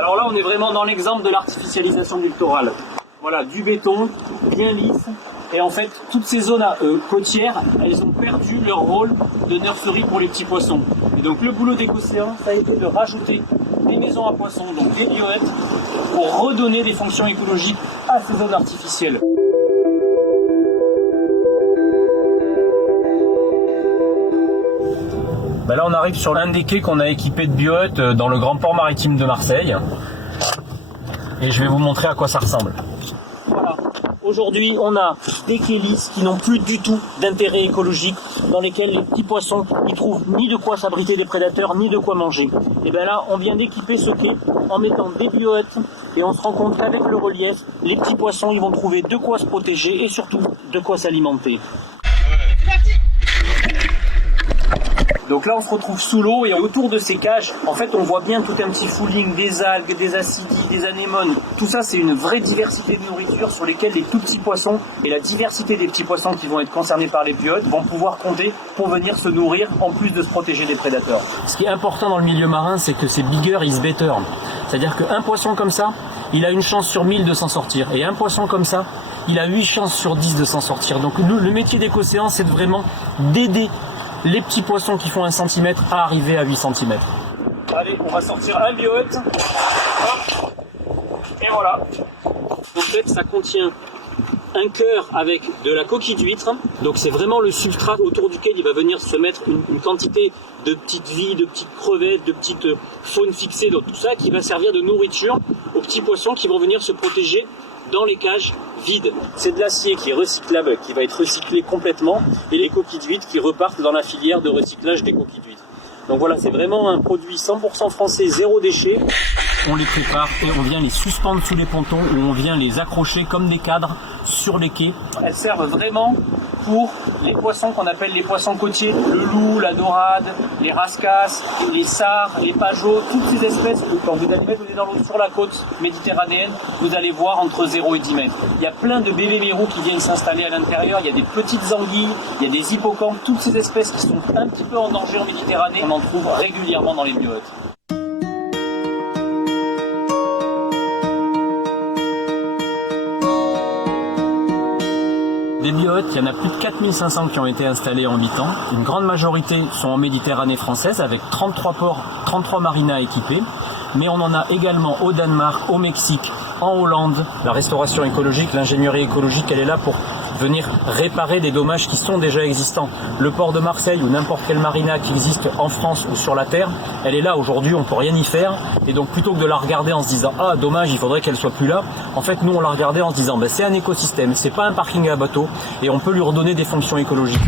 Alors là, on est vraiment dans l'exemple de l'artificialisation du littoral. Voilà, du béton, bien lisse. Et en fait, toutes ces zones côtières, elles ont perdu leur rôle de nurserie pour les petits poissons. Et donc le boulot d'Écocéan, ça a été de rajouter des maisons à poissons, donc des bioètes, pour redonner des fonctions écologiques à ces zones artificielles. Ben là, on arrive sur l'un des quais qu'on a équipé de bioètes dans le grand port maritime de Marseille. Et je vais vous montrer à quoi ça ressemble. Voilà. Aujourd'hui, on a des quais lisses qui n'ont plus du tout d'intérêt écologique, dans lesquels les petits poissons ils trouvent ni de quoi s'abriter des prédateurs, ni de quoi manger. Et bien là, on vient d'équiper ce quai en mettant des bioètes, et on se rend compte qu'avec le relief, les petits poissons ils vont trouver de quoi se protéger et surtout de quoi s'alimenter. Donc là, on se retrouve sous l'eau et autour de ces cages, en fait, on voit bien tout un petit fouling, des algues, des acidies, des anémones. Tout ça, c'est une vraie diversité de nourriture sur lesquelles les tout petits poissons et la diversité des petits poissons qui vont être concernés par les bioètes vont pouvoir compter pour venir se nourrir en plus de se protéger des prédateurs. Ce qui est important dans le milieu marin, c'est que c'est bigger is better. C'est-à-dire qu'un poisson comme ça, il a une chance sur 1000 de s'en sortir. Et un poisson comme ça, il a 8 chances sur 10 de s'en sortir. Donc nous, le métier d'Écocéan, c'est vraiment d'aider les petits poissons qui font 1 cm à arriver à 8 cm. Allez, on va sortir un bioète. Hop. Et voilà. En fait, ça contient un cœur avec de la coquille d'huître. Donc c'est vraiment le substrat autour duquel il va venir se mettre une quantité de petites vies, de petites crevettes, de petites faunes fixées, donc tout ça qui va servir de nourriture aux petits poissons qui vont venir se protéger dans les cages vides. C'est de l'acier qui est recyclable, qui va être recyclé complètement, et les coquilles d'huître qui repartent dans la filière de recyclage des coquilles d'huître. Donc voilà, c'est vraiment un produit 100% français, zéro déchet. On les prépare et on vient les suspendre sous les pontons ou on vient les accrocher comme des cadres sur les quais. Elles servent vraiment pour les poissons qu'on appelle les poissons côtiers, le loup, la dorade, les rascasses, les sards, les pageots, toutes ces espèces. Quand vous allez mettre dans l'eau sur la côte méditerranéenne, vous allez voir entre 0 et 10 mètres. Il y a plein de bébés mérous qui viennent s'installer à l'intérieur, il y a des petites anguilles, il y a des hippocampes, toutes ces espèces qui sont un petit peu en danger en Méditerranée, on en trouve régulièrement dans les bioètes. Des bioètes, il y en a plus de 4500 qui ont été installés en 8 ans. Une grande majorité sont en Méditerranée française avec 33 ports, 33 marinas équipés. Mais on en a également au Danemark, au Mexique, en Hollande. La restauration écologique, l'ingénierie écologique, elle est là pour venir réparer des dommages qui sont déjà existants. Le port de Marseille ou n'importe quelle marina qui existe en France ou sur la Terre, elle est là aujourd'hui, on ne peut rien y faire. Et donc plutôt que de la regarder en se disant « Ah, dommage, il faudrait qu'elle soit plus là », en fait nous on la regardait en se disant « C'est un écosystème, c'est pas un parking à bateau et on peut lui redonner des fonctions écologiques ».